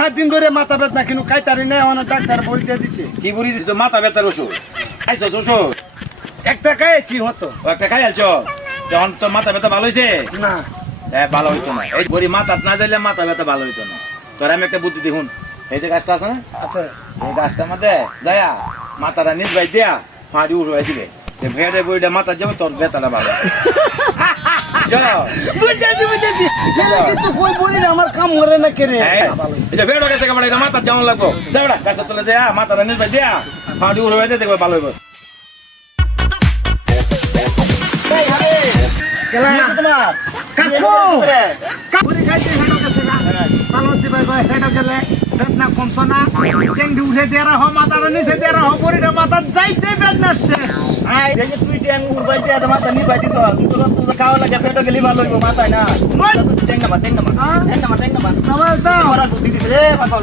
সাত দিন ধরে মাথা ব্যথা কিন্তু কাইতারি নেই অনেক ডাক্তার বই দিয়ে দিতে কি বুড়ি তো মাথা ব্যথার ওষুধ খাইছ ওষুধ একটা খাইছি হতো একটা খাই আলছ যখন তোর মাথা ব্যথা ভালো হয়েছে না ভালো হইতো না এই বড়ি মাথা না দিলে মাথা ব্যথা ভালো হইতো না তোর আমি একটা বুদ্ধি দেখুন এই যে গাছটা আছে না আচ্ছা এই গাছটার মধ্যে যায়া মাথাটা নিজ ভাই দিয়া ফাঁড়ি উঠে দিবে ভেড়ে বইটা মাথা যাবে তোর ব্যথাটা ভালো বুঝেছি বুঝেছি কিন্তু কই বলি না আমার কাম করে না কেরে এই যে ভেড়ো গেছে কামড়ে মাথা যেমন লাগবো যাওড়া গাছের তলে যা মাথাটা নিজ ভাই দিয়া ফাঁড়ি উঠে দিয়ে দেখবে ভালো হইব তোমার কাকু কাকুরি খাইতে হেডো গেছে না ভালো দিবাই ভাই হেডো গেলে বেদনা কমছো না চেংডি উঠে দিয়ে রাখো মাথার নিচে দিয়ে রাখো বড়িটা মাথা যাইতে বেদনা শেষ আই দেখে তুই ট্যাং উড়বাই দিয়া মাথা নি বাইতি তো তুই তো খাওয়া লাগে পেটো গেলি ভালো হইব মাথায় না ট্যাং না ট্যাং না ট্যাং না আমার দাও বুদ্ধি দিছে রে বাবা